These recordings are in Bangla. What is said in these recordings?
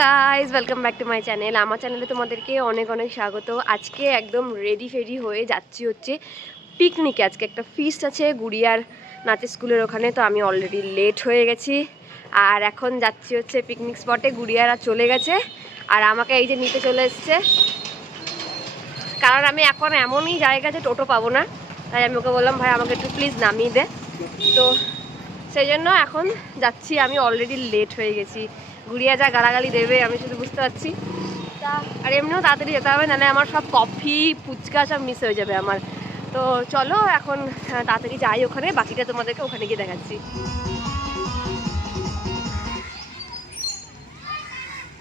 Guys, welcome back to my channel. আমার চ্যানেলে তোমাদেরকে অনেক অনেক স্বাগত। আজকে একদম রেডি হয়ে যাচ্ছি হচ্ছে পিকনিকে। আজকে একটা ফিস্ট আছে গুড়িয়ার নাচের স্কুলের ওখানে, তো আমি অলরেডি লেট হয়ে গেছি। আর এখন যাচ্ছি হচ্ছে পিকনিক স্পটে। গুড়িয়ারা চলে গেছে আর আমাকে এই যে নিতে চলে এসছে, কারণ আমি এখন এমনই জায়গাতে টোটো পাবো না। তাই আমি ওকে বললাম, ভাই আমাকে একটু প্লিজ নামিয়ে দে। তো সেই জন্য এখন যাচ্ছি। আমি অলরেডি লেট হয়ে গেছি। গুড়িয়া যা গালাগালি দেবে আমি শুধু বুঝতে পারছি। তা আর এমনিও তাড়াতাড়ি যেতে হবে, নাহলে আমার সব কফি ফুচকা সব মিস হয়ে যাবে আমার। তো চলো এখন তাড়াতাড়ি যাই ওখানে, বাকিটা তোমাদেরকে ওখানে গিয়ে দেখাচ্ছি।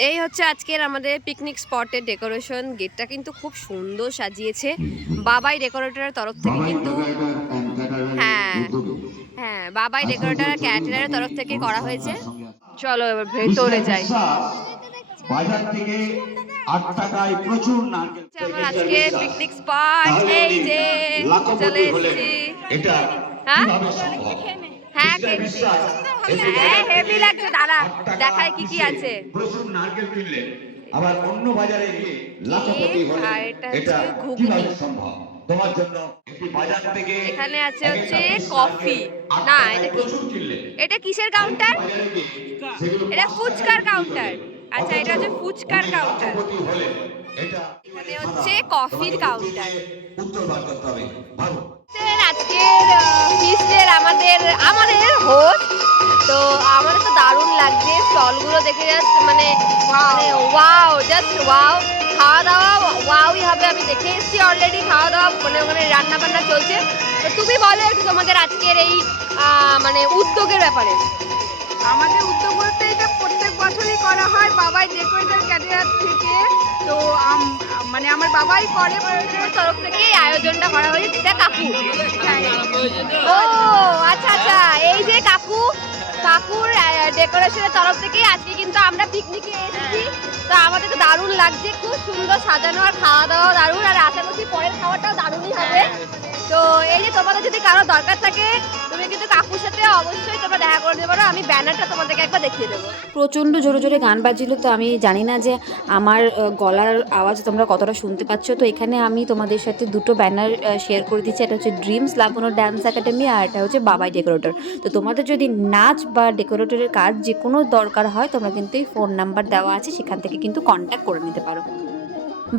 এই হচ্ছে আজকের আমাদের পিকনিক স্পটের ডেকোরেশন। গেটটা কিন্তু খুব সুন্দর সাজিয়েছে বাবাই ডেকোরেটরের তরফ থেকে, কিন্তু হ্যাঁ বাবাই ডেকোরেটর আর ক্যাটারারের তরফ থেকে করা হয়েছে। চলো এবার ভেতরে যাই। বাজার থেকে 8 টাকায় প্রচুর নারকেল। আমার আজকে পিকনিক স্পট এই যে চলে এসেছি। এটা কিভাবে সম্ভব? হ্যাঁ হেভি লাগছে। দাঁড়া দেখাই কি কি আছে। প্রচুর নারকেল কিনলে আবার অন্য বাজারে গিয়ে লাখপতি হলে এটা ঘুগনি সম্ভব? তোমার জন্য একটি বাজার থেকে এখানে আছে হচ্ছে কফি। না এটা কিসের কাউন্টার? এটা ফুচকার কাউন্টার। আচ্ছা এটা হচ্ছে ফুচকার কাউন্টার। এখানে হচ্ছে কফির কাউন্টার। আজকের ফিস্টের আমাদের হোস্ট। তো আমাদের তো দারুণ লাগছে স্টলগুলো দেখে, জাস্ট মানে ওয়াও, জাস্ট ওয়াও। খাওয়া দাওয়া ওয়াওই হবে। আমি দেখে এসেছি অলরেডি খাওয়া দাওয়া, মানে ওখানে রান্না বান্না চলছে। তো তুমি বলো একটু তোমাদের আজকের এই মানে উদ্যোগের ব্যাপারে। আমাদের উদ্যোগ বলতে এটা প্রত্যেক বছরই করা হয় বাবাই ডেকোরেটর ক্যাটারার থেকে। তো মানে আমার বাবাই করে, তরফ থেকে এই আয়োজনটা করা হয়েছে। এটা কাকু। ও আচ্ছা আচ্ছা, এই যে কাকুর ডেকোরেশনের তরফ থেকে আজকে কিন্তু আমরা পিকনিকে এসেছি। তো আমাদের তো দারুণ লাগছে, খুব সুন্দর সাজানো, আর খাওয়া দাওয়া দারুণ, আর আশা করছি পরের খাওয়াটাও দারুণই হবে। তো এই যে তোমাদের যদি কারো দরকার থাকে, তুমি কিন্তু কাকুর সাথে অবশ্যই তোমরা দেখা করে দিতে পারো। আমি ব্যানারটা তোমাদেরকে একবার দেখিয়ে দেবো। প্রচণ্ড জোরে জোরে গান বাজছিল, তো আমি জানি না যে আমার গলার আওয়াজ তোমরা কতটা শুনতে পাচ্ছ। তো এখানে আমি তোমাদের সাথে দুটো ব্যানার শেয়ার করে দিচ্ছি। এটা হচ্ছে ড্রিমস লাবণ্য ডান্স একাডেমি, আর এটা হচ্ছে বাবাই ডেকোরেটর। তো তোমাদের যদি নাচ বা ডেকোরেটরের কাজ যে কোনো দরকার হয়, তোমরা কিন্তু এই ফোন নাম্বার দেওয়া আছে, সেখান থেকে কিন্তু কন্ট্যাক্ট করে নিতে পারো।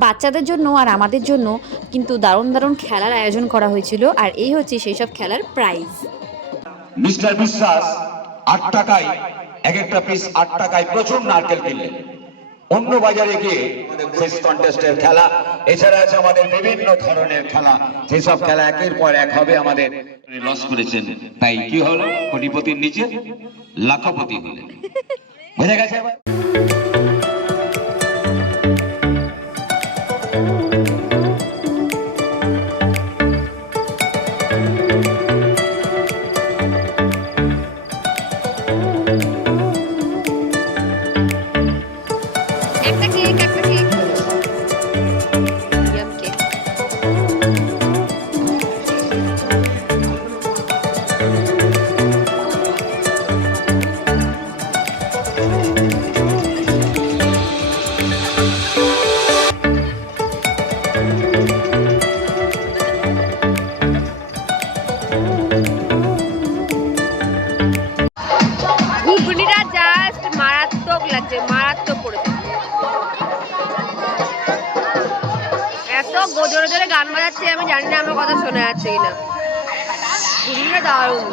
বাচ্চাদের জন্য আর আমাদের জন্য কিন্তু দারুণ দারুণ খেলার আয়োজন করা হয়েছিল, আর এই হচ্ছে সেই সব খেলার প্রাইজ। মিস্টার বিশ্বাস 8 টাকায় এক একটা পিস, 8 টাকায় প্রচুর নারকেল কিনলেন। অন্য বাজারে গিয়ে কুইজ কন্টেস্টের খেলা, এছাড়া আছে আমাদের বিভিন্ন ধরনের খেলা, যেসব খেলা একের পর এক হবে। আমাদের লস করেছেন, তাই কি হলো, কোটিপতির নিচে লাখপতি হলেন। বুঝে গেছে এবার? ঘুগনিটা জাস্ট মারাত্মক লাগছে, মারাত্মক পড়েছে। এত জোরে জোরে গান বাজাচ্ছে, আমি জানি না আমার কথা শোনা যাচ্ছে কিনা। ঘুগনিটা দারুণ।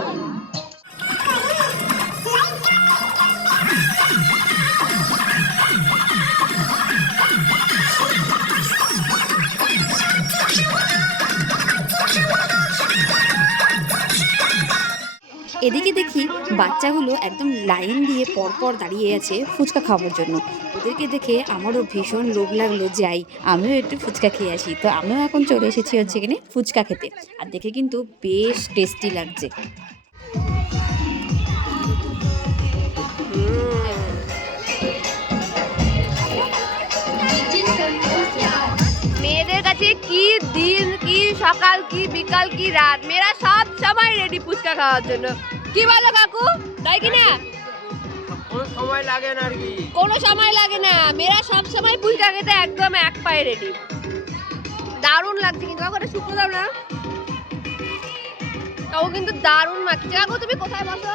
এদিকে দেখি বাচ্চাগুলো একদম লাইন দিয়ে পরপর দাঁড়িয়ে আছে ফুচকা খাওয়ার জন্য। ওদেরকে দেখে আমারও ভীষণ লোভ লাগলো, যাই আমিও একটু ফুচকা খেয়ে আসি। তো আমিও এখন চলে এসেছি হচ্ছে এখানে ফুচকা খেতে, আর দেখে কিন্তু বেশ টেস্টি লাগছে। মেয়েদের কাছে কি দিন, কি সকাল, কি বিকাল, কি রাত, মেয়েরা সব সময় রেডি ফুচকা খাওয়ার জন্য। কি বলো কাকু, তাই কি না? কোনো সময় লাগে না আর কি। কোনো সময় লাগে না, মেয়েরা সব সময় পুজো খেতে একদম এক পায়ে রেডি। দারুণ লাগছে কিন্তু কাকু, এটা শুকনো দাও না কাকু, কিন্তু দারুণ লাগছে কাকু। তুমি কোথায় বসো?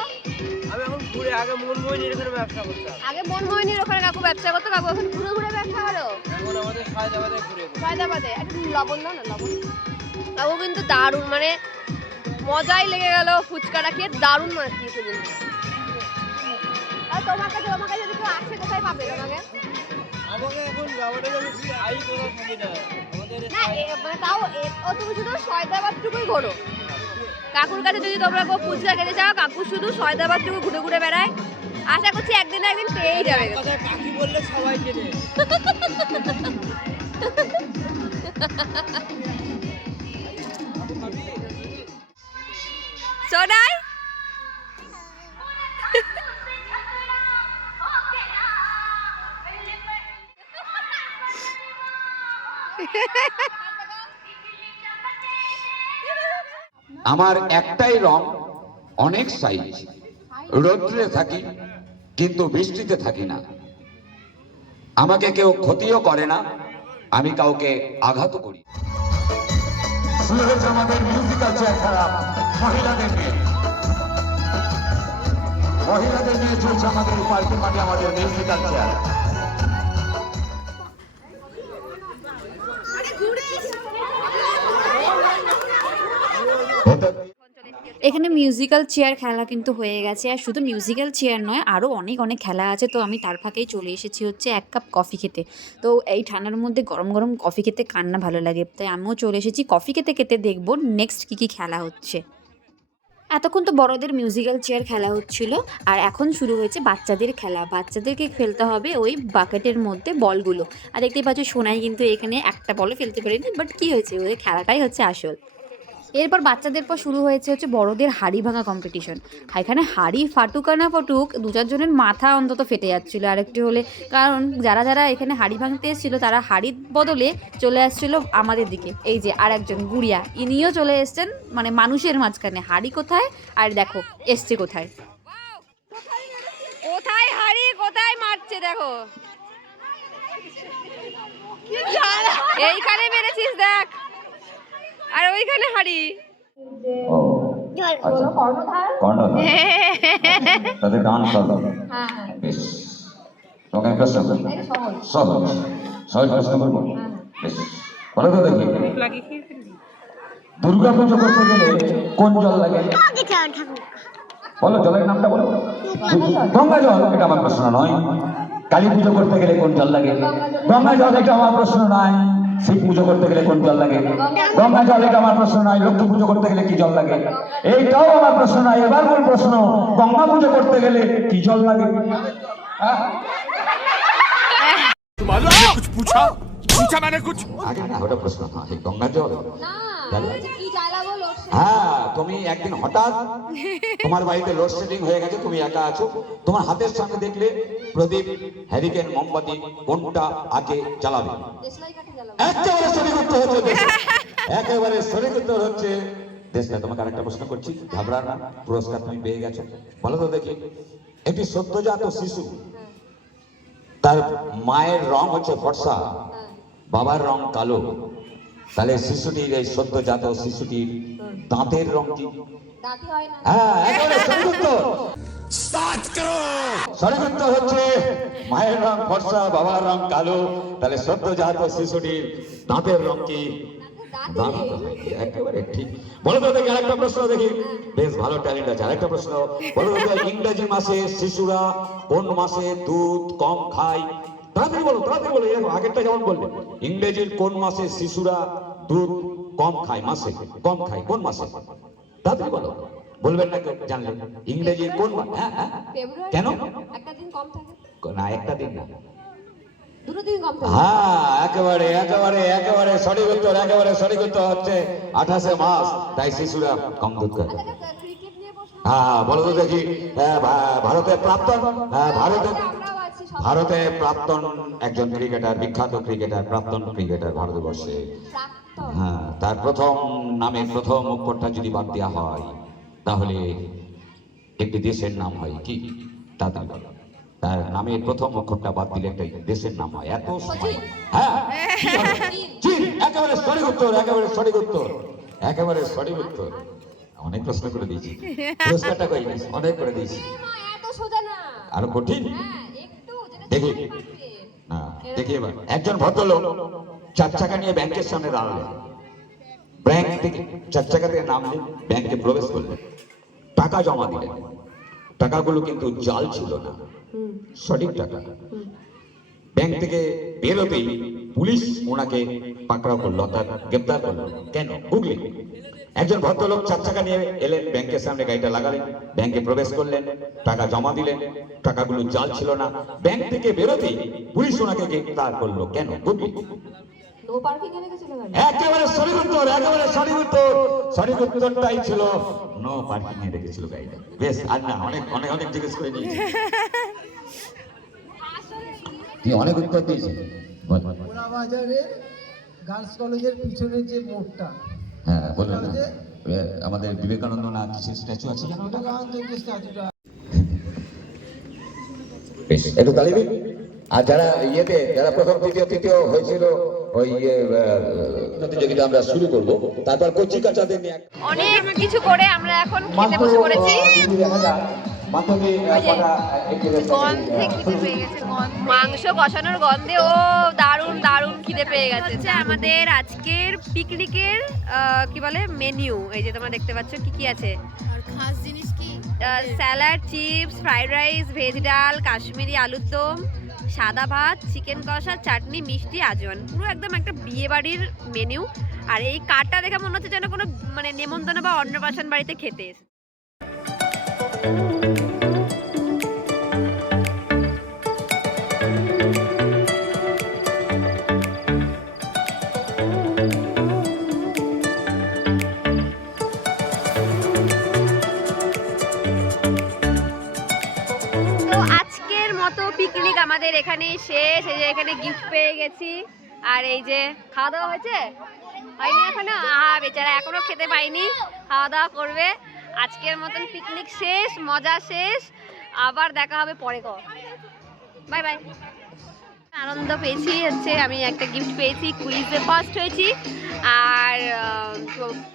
আমি এখন ঘুরে আগে মনমোহিনীর এখানে ব্যবসা করতাম, আগে মনমোহিনীর ওখানে কাকু ব্যবসা করতো, কাকু এখন ঘুরে ঘুরে ব্যবসা করো। এখন আমাদের সায়দাবাদে ঘুরে ঘুরে। ফায়দাবাদে একটু লবণ দাও না, লবণ। কাকু কিন্তু দারুণ, মানে মজাই লেগে গেল ফুচকাটা খেয়ে, দারুণ মাখিয়েছে কিন্তু। আর তোমার কাছে যদি কেউ আসে কোথায় পাবে তোমাকে? আমাকে এখন ব্যাপারটা আমি আই কোথাও থাকি না আমাদের না মানে তাও তুমি শুধু সয়দাবাদটুকুই ঘোরো। কাকুর কাছে যদি তোমরা কেউ ফুচকা খেতে চাও, কাকু শুধু সয়দাবাদটুকু ঘুরে ঘুরে বেড়ায়। আশা করছি একদিন না একদিন পেয়েই যাবে। কথা কাকি বললে সবাই চেনে। সোনাই আমার একটাই রং, অনেক সাইজ। রৌদ্রে থাকি কিন্তু বৃষ্টিতে থাকি না। আমাকে কেউ ক্ষতিও করে না, আমি কাউকে আঘাত করি। শুরু হয়েছে আমাদের মিউজিক্যাল চেয়ার খেলা মহিলাদের নিয়ে। মহিলাদের নিয়ে চলছে আমাদের পার্টি মাঠে আমাদের মিউজিক্যাল চেয়ার। এখানে মিউজিক্যাল চেয়ার খেলা কিন্তু হয়ে গেছে, আর শুধু মিউজিক্যাল চেয়ার নয়, আরও অনেক অনেক খেলা আছে। তো আমি তার ফাঁকেই চলে এসেছি হচ্ছে 1 কাপ কফি খেতে। তো এই ঠান্ডার মধ্যে গরম গরম কফি খেতে কার না ভালো লাগে, তাই আমিও চলে এসেছি কফি খেতে খেতে দেখবো নেক্সট কী কী খেলা হচ্ছে। এতক্ষণ তো বড়দের মিউজিক্যাল চেয়ার খেলা হচ্ছিল, আর এখন শুরু হয়েছে বাচ্চাদের খেলা। বাচ্চাদেরকে খেলতে হবে ওই বাকেটের মধ্যে বলগুলো। আর দেখতেই পাচ্ছ সোনাই কিন্তু এখানে একটা বলও ফেলতে পারেনি, বাট কী হয়েছে, ওদের খেলাটাই হচ্ছে আসল। এরপর বাচ্চাদের পর শুরু হয়েছে হচ্ছে বড়দের হাড়ি ভাঙা কম্পিটিশন। এখানে হাড়ি ফাটুক আর না ফাটুক, 2-4 জনের মাথা অন্তত ফেটে যাচ্ছিলো। আরেকটি হলে কারণ যারা যারা এখানে হাড়ি ভাঙতে এসেছিলো তারা হাড়ির বদলে চলে আসছিল আমাদের দিকে। এই যে আর একজন গুড়িয়া, ইনিও চলে এসছেন মানে মানুষের মাঝখানে। হাড়ি কোথায় আর দেখো এসছে কোথায়। কোথায় হাড়ি কোথায় মারছে দেখো, এইখানে মেরেছিস দেখ, আর ওইখানে হাড়ি। কর্ণধার তাদের গান করলো। বেশ, তোমাকে প্রশ্ন করবো, সহজ সহজ প্রশ্ন করবো। বেশ, বলো তো দেখি, দুর্গা পুজো করতে গেলে কোন জল লাগে? বলো, জলের নামটা বলো। গঙ্গা জল, এটা আমার প্রশ্ন নয়। কালী পুজো করতে গেলে কোন জল লাগে? গঙ্গা জল, এটা আমার প্রশ্ন নয়। শিব পুজো করতে গেলে কোন জল লাগে? গঙ্গা জল, এটা আমার প্রশ্ন নয়। লক্ষ্মী পুজো করতে গেলে কি জল লাগে? এইটাও আমার প্রশ্ন নয়। এবার কোন প্রশ্ন, গঙ্গা পুজো করতে গেলে কি জল লাগে? আগে না, ওটা প্রশ্ন নয়, গঙ্গা জল। হ্যাঁ, তুমি একদিন হঠাৎ তোমার বাড়িতে লোডশেডিং হয়ে গেছে, তুমি একা আছো, তোমার হাতের সামনে দেখলে প্রদীপ, হ্যারিকেন, মোমবাতি, কোনটা আগে জ্বালাবে? একেবারে সঠিক উত্তর হচ্ছে, একেবারে সঠিক উত্তর হচ্ছে দেশটা। তোমাকে আরেকটা প্রশ্ন করছি, ঘাবড়া না, পুরস্কার তুমি পেয়ে গেছো। বলো তো দেখি, একটি সদ্যজাত শিশু, তার মায়ের রং হচ্ছে ফর্সা, বাবার রং কালো, তাহলে শিশুটির, এই সদ্যজাত শিশুটির দাঁতের রং কি? হ্যাঁ, একেবারে সঠিক উত্তর। সঠিক উত্তর হচ্ছে মায়ের রং ফর্সা, বাবার রং কালো, তাহলে সদ্যজাত শিশুটির দাঁতের রং কি? একেবারে ঠিক। বলো তো দেখি আরেকটা প্রশ্ন, দেখি বেশ ভালো ট্যালেন্ট আছে। আরেকটা প্রশ্ন, বলো তো ইংরেজি মাসে শিশুরা কোন মাসে দুধ কম খায়? তাড়াতাড়ি বলো, তাড়াতাড়ি বলো, এরকম আগেরটা যেমন বললে। ইংরেজির কোন মাসে শিশুরা দুধ কম খায়? মাসে কম খায় কোন মাসে? তাড়াতাড়ি বলো, বলবেন না কেউ জানলে। ইংরেজির কোন মাস? হ্যাঁ হ্যাঁ, কেন? একটা দিন কম থাকে না, একটা দিন না, 2 দিন কম থাকে। হ্যাঁ, একেবারে একেবারে একেবারে সঠিক উত্তর। একেবারে সঠিক উত্তর হচ্ছে 28 মাস, তাই শিশুরা কম দুধ খায়। ক্রিকেট নিয়ে প্রশ্ন হ্যাঁ, বলো তো দেখি, ভারতের প্রাক্তন, ভারতের প্রাক্তন একজন ক্রিকেটার, বিখ্যাত ক্রিকেটার, প্রাক্তন ক্রিকেটার ভারতবর্ষে। হ্যাঁ, তার প্রথম নামে প্রথম অক্ষরটা যদি বাদ দেওয়া হয় তাহলে একটি দেশের নাম হয় কি? তাড়াতাড়ি বলো। তার নামের প্রথম অক্ষরটা বাদ দিলে একটা দেশের নাম হয়। এত সময়, হ্যাঁ চীন, একেবারে সঠিক উত্তর, একেবারে সঠিক উত্তর, একেবারে সঠিক উত্তর। অনেক প্রশ্ন করে দিয়েছি, পুরস্কারটা কই অনেক করে দিয়েছি। এত সোজা না, আরো কঠিন একটু যেটা দেখি জানতে পারবে। না, দেখি এবার একজন ভদ্রলোক 4 চাকা নিয়ে ব্যাংকের সামনে দাঁড়ালেন। ব্যাংক থেকে 4 চাকা থেকে নামলেন, ব্যাংকে প্রবেশ করলেন, টাকা জমা দিলেন। টাকাগুলো কিন্তু জাল ছিল না, সঠিক টাকা। ব্যাংক থেকে বেরোতেই পুলিশ ওনাকে পাকড়াও করলো, অর্থাৎ গ্রেপ্তার করলো। কেন? গুগলি। একজন ভদ্রলোক 4 চাকা নিয়ে এলেন, ব্যাংকের সামনে গাড়িটা লাগালেন, ব্যাংকে প্রবেশ করলেন, টাকা জমা দিলেন, টাকাগুলো জাল ছিল না। ব্যাংক থেকে বেরোতেই পুলিশ ওনাকে গ্রেপ্তার করলো। কেন? গুগলি। নো পার্কিং এ রেখেছিল গাড়ি। একেবারে সঠিক উত্তর, একেবারে সঠিক উত্তর। সঠিক উত্তরটাই ছিল নো পার্কিং এ রেখেছিল গাড়িটা। বেশ, আর না, অনেক অনেক অনেক জিজ্ঞেস করে নিয়েছি। তুই অনেক উত্তর দিয়েছিস। বল। পোড়া বাজারে গার্লস কলেজের পিছনে যে মোড়টা, হ্যাঁ বলুন না। আমাদের বিবেকানন্দ না কিসের স্ট্যাচু আছে জানো ওটা? বিবেকানন্দের যে স্ট্যাচুটা, বেশ, একটু তালি দিন। আর যারা যারা প্রথম দ্বিতীয় তৃতীয় হয়েছিল ওই প্রতিযোগিতা আমরা শুরু করব, তারপর কচি কাঁচাদের নিয়ে অনেক কিছু করে আমরা এখন খেতে বসে পড়েছি। গন্ধে খিদে পেয়ে গেছে, মাংস কষানোর গন্ধে ও দারুণ দারুণ খিদে পেয়ে গেছে। আমাদের আজকের পিকনিকের কি বলে মেনু, এই যে তোমরা দেখতে পাচ্ছ কি কি আছে। আর খাস জিনিস কি? Salad, chips, fried rice, veg ডাল, কাশ্মীরি আলুর দম, সাদা ভাত, চিকেন কষা, চাটনি, মিষ্টি, আজওয়ান। পুরো একদম একটা বিয়ে বাড়ির মেনু। আর এই কার্ডটা দেখে মনে হচ্ছে যেন কোনো মানে নেমন্তন্ন বা অন্নপ্রাশন বাড়িতে খেতে এসেছে। পিকনিক আমাদের এখানেই শেষ। এই যে এখানে গিফট পেয়ে গেছি। আর এই যে খাওয়া দাওয়া হয়েছে, হয়নি এখনো? বেচারা এখনো খেতে পাইনি, খাওয়া দাওয়া করবে। আজকের মতন পিকনিক শেষ, মজা শেষ। আবার দেখা হবে পরে। Bye bye. আনন্দ পেয়েছি হচ্ছে, আমি একটা গিফট পেয়েছি, কুইজে ফার্স্ট হয়েছি। আর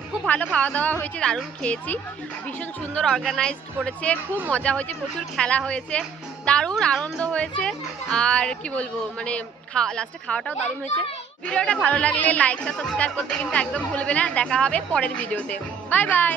খুব ভালো খাওয়া দাওয়া হয়েছে, দারুণ খেয়েছি, ভীষণ সুন্দর অর্গানাইজড করেছে, খুব মজা হয়েছে, প্রচুর খেলা হয়েছে, দারুণ আনন্দ হয়েছে। আর কি বলবো, মানে লাস্টে খাওয়াটাও দারুণ হয়েছে। ভিডিওটা ভালো লাগলে লাইক সাবস্ক্রাইব করতে কিন্তু একদম ভুলবে না। দেখা হবে পরের ভিডিওতে। Bye bye.